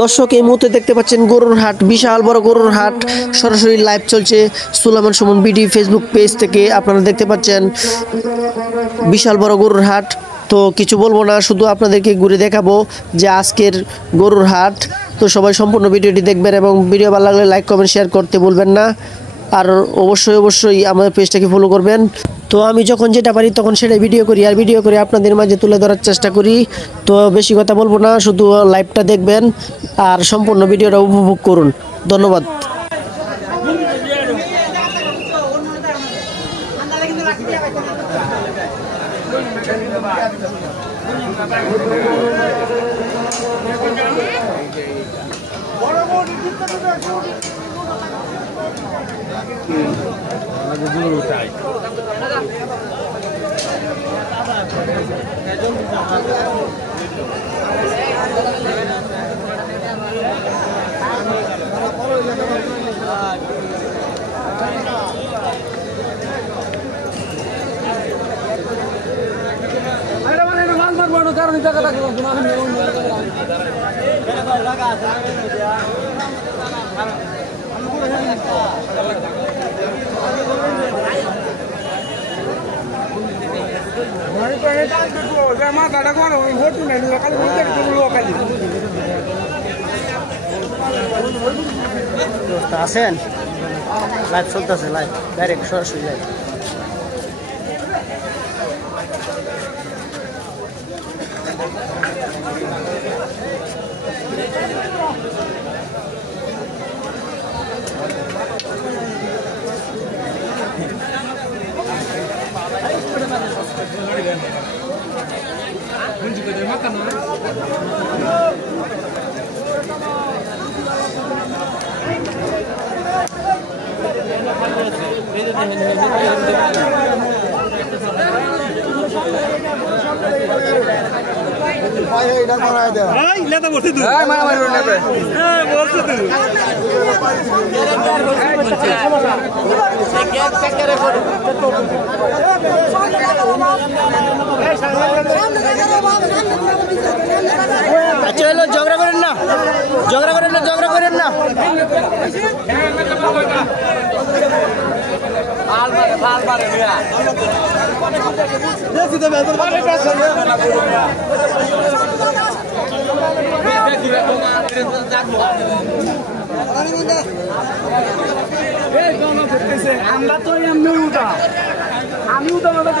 দর্শক এই মুহূর্তে দেখতে পাচ্ছেন গরুর হাট, বিশাল বড় গরুর হাট। সরাসরি লাইভ চলছে Sulaiman Suman BD Facebook page থেকে। আপনারা দেখতে পাচ্ছেন বিশাল বড় গরুর হাট। তো কিছু বলবো না, শুধু আপনাদেরকে ঘুরে দেখাবো যে আজকের গরুর হাট। তো সবাই সম্পূর্ণ ভিডিওটি দেখবেন এবং ভিডিও ভালো লাগলে লাইক কমেন্ট শেয়ার করতে ভুলবেন না। আর অবশ্যই আমাদের পেজটাকে ফলো করবেন। তো আমি যখন যেটা পারি তখন সেটাই ভিডিও করি, আর ভিডিও করে আপনাদের মাঝে তুলে ধরার চেষ্টা করি। তো বেশি কথা বলবো না, শুধু লাইভটা দেখবেন আর সম্পূর্ণ ভিডিওটা উপভোগ করুন। ধন্যবাদ। আছেন লাইভ চলতেছে, লাইভ ডাইরেক্ট সরাসরি লাইভ। আচ্ছা হলো ঝগড়া করেন না, ঝগড়া করেন না, ঝগড়া করেন না। আমরা তো এমনি উঠা, আমি উঠা আমরা